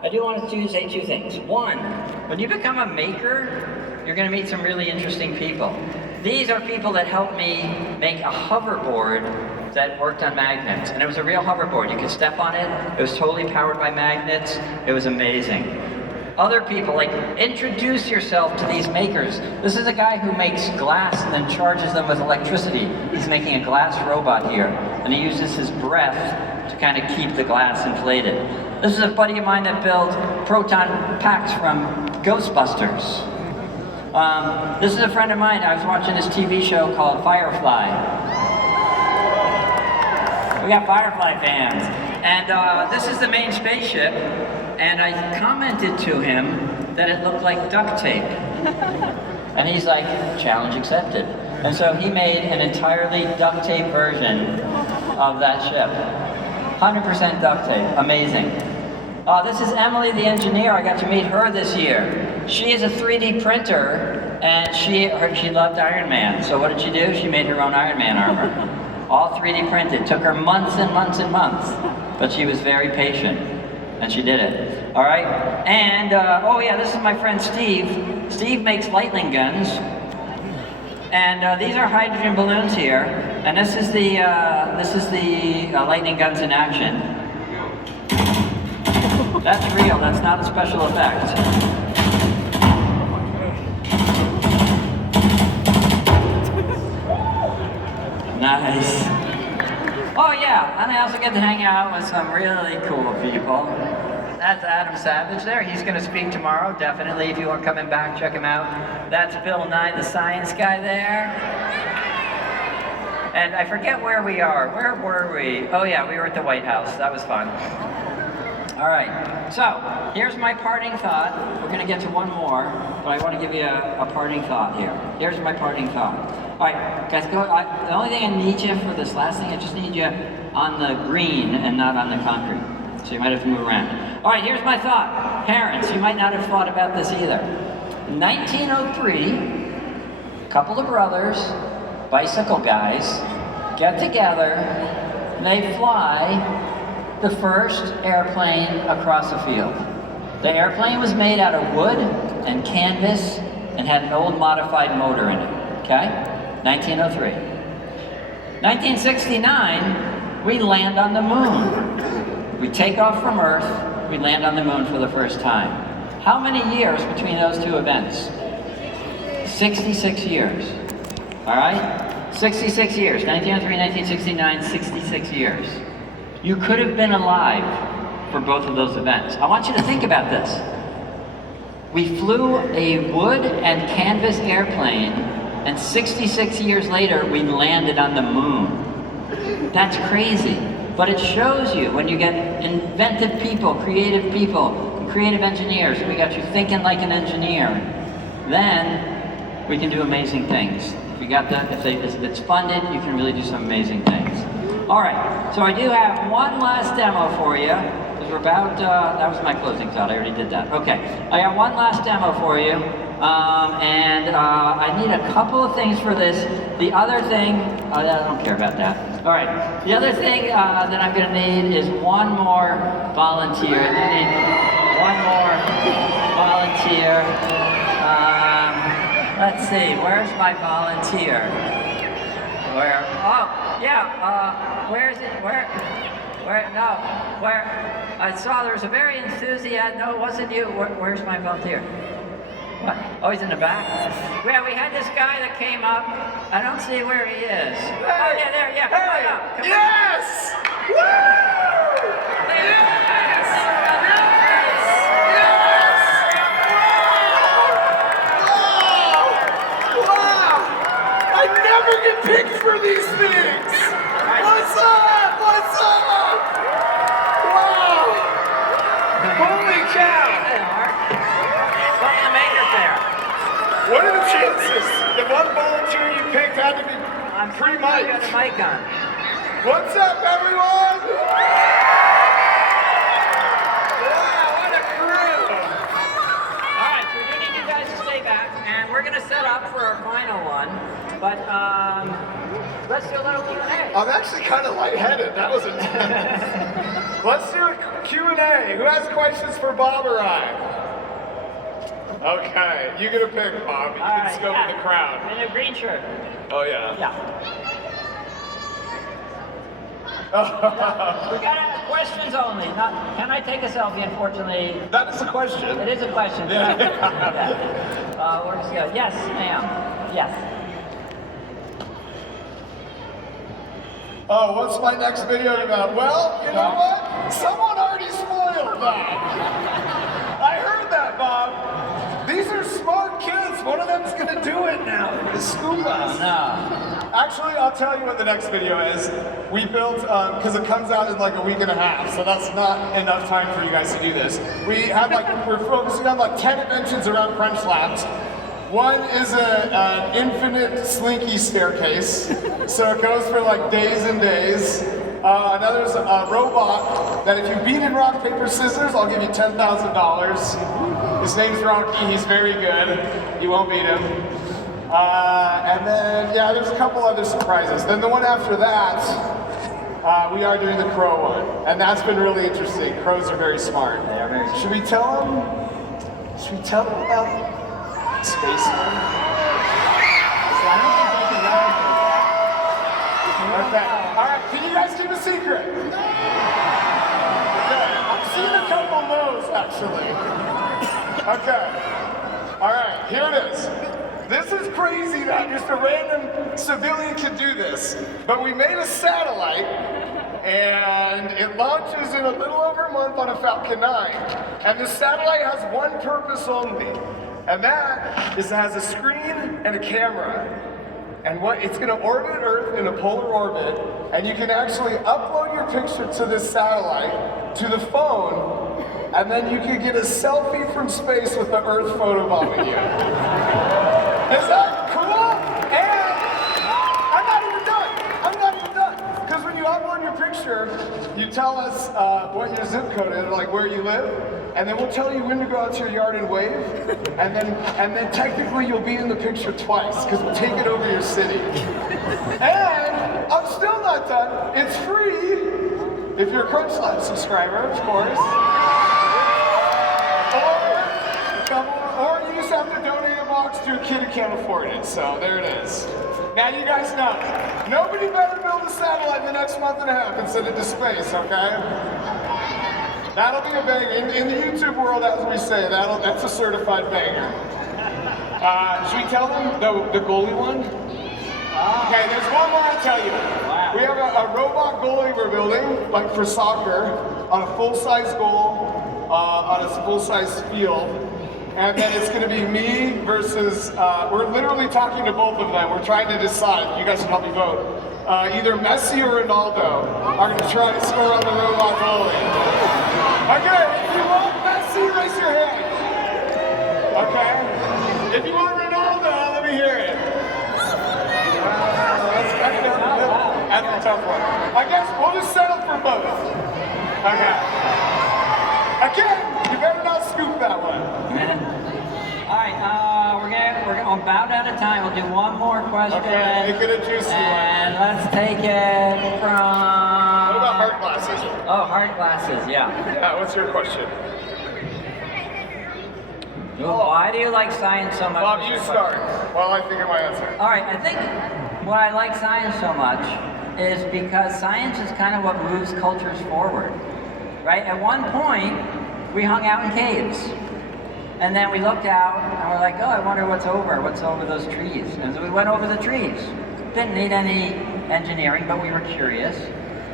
I do want to say two things. One, when you become a maker, you're going to meet some really interesting people. These are people that helped me make a hoverboard that worked on magnets. And it was a real hoverboard. You could step on it. It was totally powered by magnets. It was amazing. Other people, like, introduce yourself to these makers. This is a guy who makes glass and then charges them with electricity. He's making a glass robot here. And he uses his breath to kind of keep the glass inflated. This is a buddy of mine that built proton packs from Ghostbusters. This is a friend of mine. I was watching this TV show called Firefly. We got Firefly fans. And this is the main spaceship. And I commented to him that it looked like duct tape. And he's like, challenge accepted. And so he made an entirely duct tape version of that ship. 100% duct tape, amazing. This is Emily, the engineer. I got to meet her this year. She is a 3D printer, and she loved Iron Man. So what did she do? She made her own Iron Man armor. All 3D printed. Took her months and months and months, but she was very patient, and she did it. All right, and oh yeah, this is my friend Steve. Steve makes lightning guns, and these are hydrogen balloons here, and this is the lightning guns in action. That's real. That's not a special effect. Nice. Oh yeah, and I also get to hang out with some really cool people. That's Adam Savage there. He's going to speak tomorrow, definitely. If you are coming back, check him out. That's Bill Nye, the science guy there. And I forget where we are. Where were we? Oh yeah, we were at the White House. That was fun. All right, so here's my parting thought. We're going to get to one more, but I want to give you a parting thought here. Here's my parting thought. All right, guys, go. The only thing I need you for this last thing, I just need you on the green and not on the concrete. So you might have to move around. All right, here's my thought. Parents, you might not have thought about this either. 1903, a couple of brothers, bicycle guys, get together, and they fly the first airplane across a field. The airplane was made out of wood and canvas and had an old modified motor in it, okay? 1903. 1969, we land on the moon. We take off from Earth, we land on the moon for the first time. How many years between those two events? 66 years, all right? 66 years, 1903, 1969, 66 years. You could have been alive for both of those events. I want you to think about this. We flew a wood and canvas airplane, and 66 years later, we landed on the moon. That's crazy. But it shows you when you get inventive people, creative engineers, we got you thinking like an engineer, then we can do amazing things. If you got that, if it's funded, you can really do some amazing things. All right, so I do have one last demo for you. Because we're about, that was my closing thought, I already did that. Okay, I got one last demo for you. I need a couple of things for this. The other thing, I don't care about that. All right, the other thing that I'm gonna need is one more volunteer. I need one more volunteer. Let's see, where's my volunteer? Where? Oh, yeah. Where is it? Where? No. Where? I saw there was a very enthusiastic. No, it wasn't you. Where's my volunteer? What? Oh, he's in the back. Yeah, we had this guy that came up. I don't see where he is. Hey. Oh, yeah, there. Yeah. Come on up. Come yes! on. Woo! Picked for these things! What's up? What's up? Wow! Holy cow! Hey, Mark. Welcome to Maker Faire. What are the chances? The one volunteer you picked had to be pre-mic'd. You got the mic on. What's up, everyone? Wow, what a crew! Alright, so we do need you guys to stay back, and we're going to set up for our final one. But let's do a little Q&A. I'm actually kind of lightheaded. That was intense. Let's do a Q&A. Who has questions for Bob or I? Okay, you get a pick, Bob. You can scope in the crowd. In a green shirt. Oh, yeah. Yeah. We gotta have questions only. Not, can I take a selfie? Unfortunately, That is a question. it is a question. Yeah. We're just good. Yes, ma'am. Yes. Oh, what's my next video about? Well, you know what? Someone already spoiled that. I heard that, Bob. These are smart kids. One of them's gonna do it now. They're gonna scoop us. No. Actually, I'll tell you what the next video is. We built, because it comes out in like a week and a half, so that's not enough time for you guys to do this. We're focusing on like 10 inventions around CrunchLabs. One is an infinite slinky staircase, so it goes for like days and days. Another's a robot that if you beat in rock, paper, scissors, I'll give you $10,000. His name's Rocky, he's very good. You won't beat him. And then, yeah, there's a couple other surprises. Then the one after that, we are doing the crow one. And that's been really interesting. Crows are very smart. They are very smart. Should we tell them about space one? Okay. All right, can you guys keep a secret? Okay. I'm seeing a couple no's, actually. Okay. All right, here it is. This is crazy that just a random civilian could do this, but we made a satellite and it launches in a little over a month on a Falcon 9. And the satellite has one purpose only, and that is it has a screen and a camera. And it's gonna orbit Earth in a polar orbit, and you can actually upload your picture to this satellite, to the phone, and then you can get a selfie from space with the Earth photobombing you. Is that cool? And I'm not even done. Because when you upload your picture, you tell us what your zip code is, like where you live, and then we'll tell you when to go out to your yard and wave, and then technically you'll be in the picture twice, because we'll take it over your city. And I'm still not done. It's free if you're a CrunchLabs subscriber, of course. Or you just have to donate a box to a kid who can't afford it. So there it is. Now you guys know. Nobody better build a satellite in the next month and a half and send it to space, okay? That'll be a banger. In the YouTube world, as we say, that's a certified banger. Should we tell them the goalie one? Okay, there's one more I'll tell you. Wow. We have a robot goalie we're building, like for soccer, on a full-size goal, on a full-size field. And then it's going to be me versus, we're literally talking to both of them. We're trying to decide, you guys can help me vote. Either Messi or Ronaldo are going to try to score on the robot goalie. Okay, if you want Messi, raise your hand. Okay? If you want Ronaldo, let me hear it. That's a tough one. I guess we'll just settle for both. Okay. Again, you better not scoop that one. All right, we're about out of time. We'll do one more question. Okay, make it a juicy and let's take it from... What about hard glasses? Oh, hard glasses, yeah. Yeah, what's your question? Why do you like science so much? Bob, you start while I think of my answer. All right, I think why I like science so much is because science is kind of what moves cultures forward, right? At one point, we hung out in caves. And then we looked out and we're like, oh, I wonder what's over those trees. And so we went over the trees. Didn't need any engineering, but we were curious.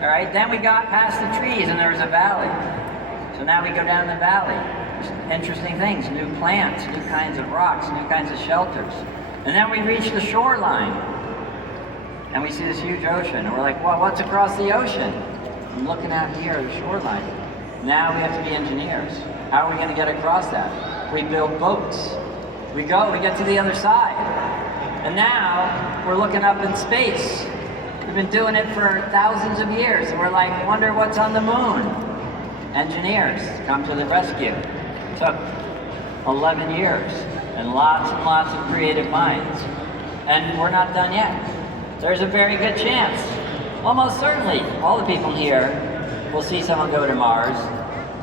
All right, then we got past the trees and there was a valley. So now we go down the valley. There's interesting things, new plants, new kinds of rocks, new kinds of shelters. And then we reach the shoreline. And we see this huge ocean. And we're like, well, what's across the ocean? I'm looking out here at the shoreline. Now we have to be engineers. How are we going to get across that? We build boats. We get to the other side. And now we're looking up in space. We've been doing it for thousands of years. And we're like, wonder what's on the moon. Engineers come to the rescue. It took 11 years and lots of creative minds. And we're not done yet. there's a very good chance, almost certainly, all the people here will see someone go to Mars,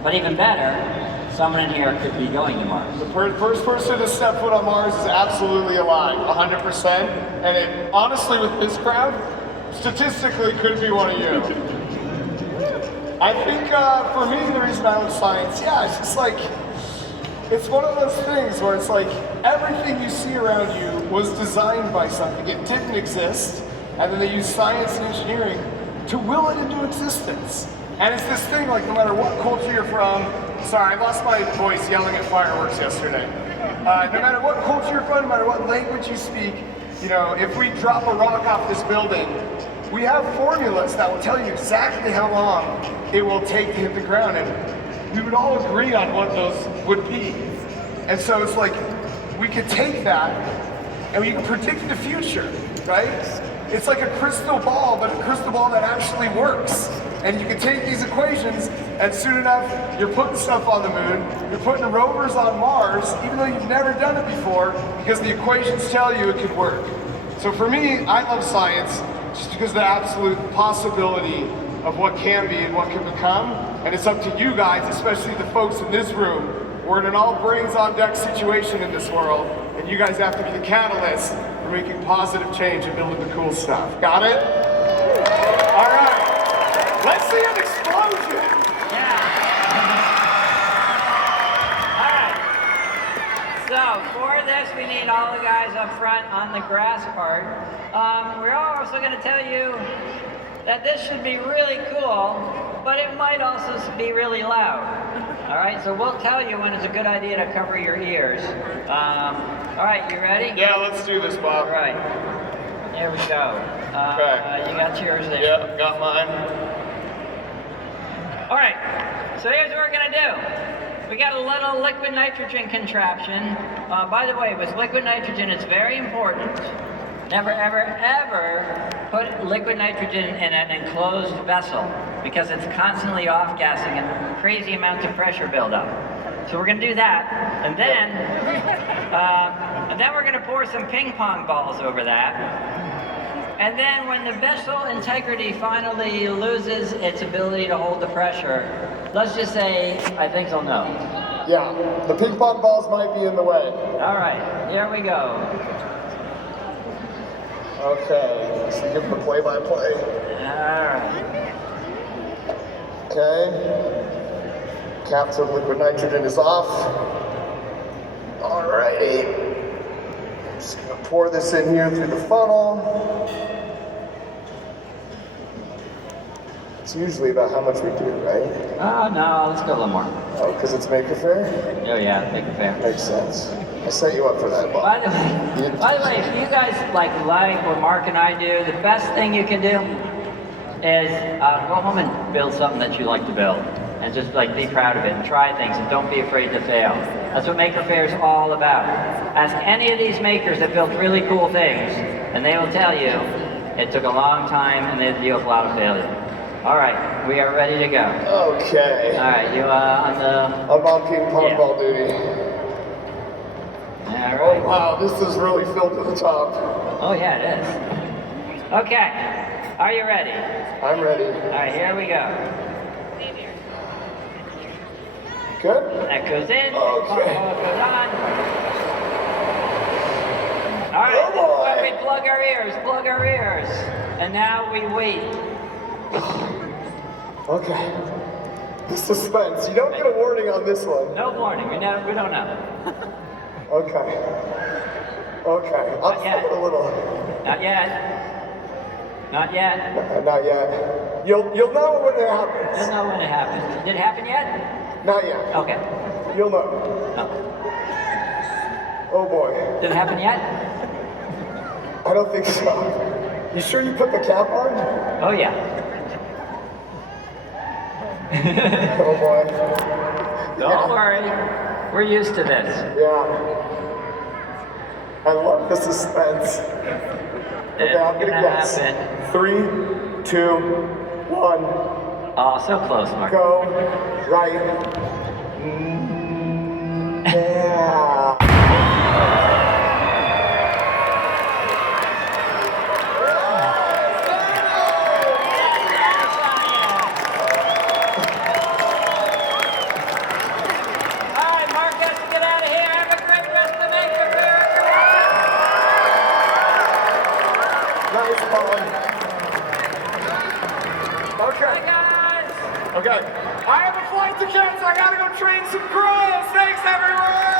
but even better, someone in here could be going to Mars. The first person to step foot on Mars is absolutely alive, 100%. And it, honestly, with this crowd, statistically could be one of you. I think for me, the reason I love science, yeah, it's just like, it's one of those things where it's like everything you see around you was designed by something. It didn't exist, and then they use science and engineering to will it into existence. And it's this thing, like no matter what culture you're from, sorry, I lost my voice yelling at fireworks yesterday. No matter what culture you're from, no matter what language you speak, you know, if we drop a rock off this building, we have formulas that will tell you exactly how long it will take to hit the ground, and we would all agree on what those would be. And so it's like, we could take that, and we can predict the future, right? It's like a crystal ball, but a crystal ball that actually works. And you can take these equations, and soon enough, you're putting stuff on the moon, you're putting rovers on Mars, even though you've never done it before, because the equations tell you it could work. So for me, I love science, just because of the absolute possibility of what can be and what can become. And it's up to you guys, especially the folks in this room. We're in an all brains on deck situation in this world, and you guys have to be the catalyst for making positive change and building the cool stuff. Got it? All right. Let's see an explosion! Yeah. All right. So for this, we need all the guys up front on the grass part. We're also going to tell you that this should be really cool, but it might also be really loud. All right, so we'll tell you when it's a good idea to cover your ears. All right, you ready? Yeah, let's do this, Bob. All right. Here we go. Okay. You got yours there. Yep, got mine. All right, so here's what we're gonna do. We got a little liquid nitrogen contraption. By the way, with liquid nitrogen, it's very important. Never, ever, ever put liquid nitrogen in an enclosed vessel because it's constantly off-gassing and crazy amounts of pressure build up. So we're gonna do that, and then we're gonna pour some ping pong balls over that. And then when the vessel integrity finally loses its ability to hold the pressure, let's just say, I think they'll know. Yeah, the ping pong balls might be in the way. All right, here we go. Okay, so give them the play-by-play. All right. Okay. Caps of liquid nitrogen is off. All righty. Just gonna pour this in here through the funnel. It's usually about how much we do, right? Oh, no, let's go a little more. Oh, because it's Maker Faire? Oh, yeah, make it fair. Makes sense. I set you up for that, Bob. By the way, if you guys like what Mark and I do, the best thing you can do is go home and build something that you like to build. And just like be proud of it and try things and don't be afraid to fail. That's what Maker Faire is all about. Ask any of these makers that built really cool things, and they will tell you it took a long time and they had to deal with a lot of failure. All right, we are ready to go. Okay. All right, you on the... I'm on ping pong ball duty. All right. Oh wow, this is really filled to the top. Oh yeah, it is. Okay, are you ready? I'm ready. All right, here we go. Good? That goes in. Okay. Goes on. All right, Oh, this is boy. when we plug our ears, and now we wait. Okay. The suspense. You don't get a warning on this one. No warning. We don't know. Okay. Okay. I'm Not yet. feeling a little. Not yet. Not yet. Not yet. You'll know when it happens. Don't know when it happens. Did it happen yet? Not yet. Okay. You'll know. No. Oh boy. Did it happen yet? I don't think so. You sure you put the cap on? Oh yeah. Oh boy. Don't worry. We're used to this. Yeah. I love the suspense. Okay, I'm gonna guess. Happen. 3, 2, 1. Oh, so close, Mark. Go right. Yeah. Okay. I have a flight to cancel. I gotta go train some crows. Thanks, everyone.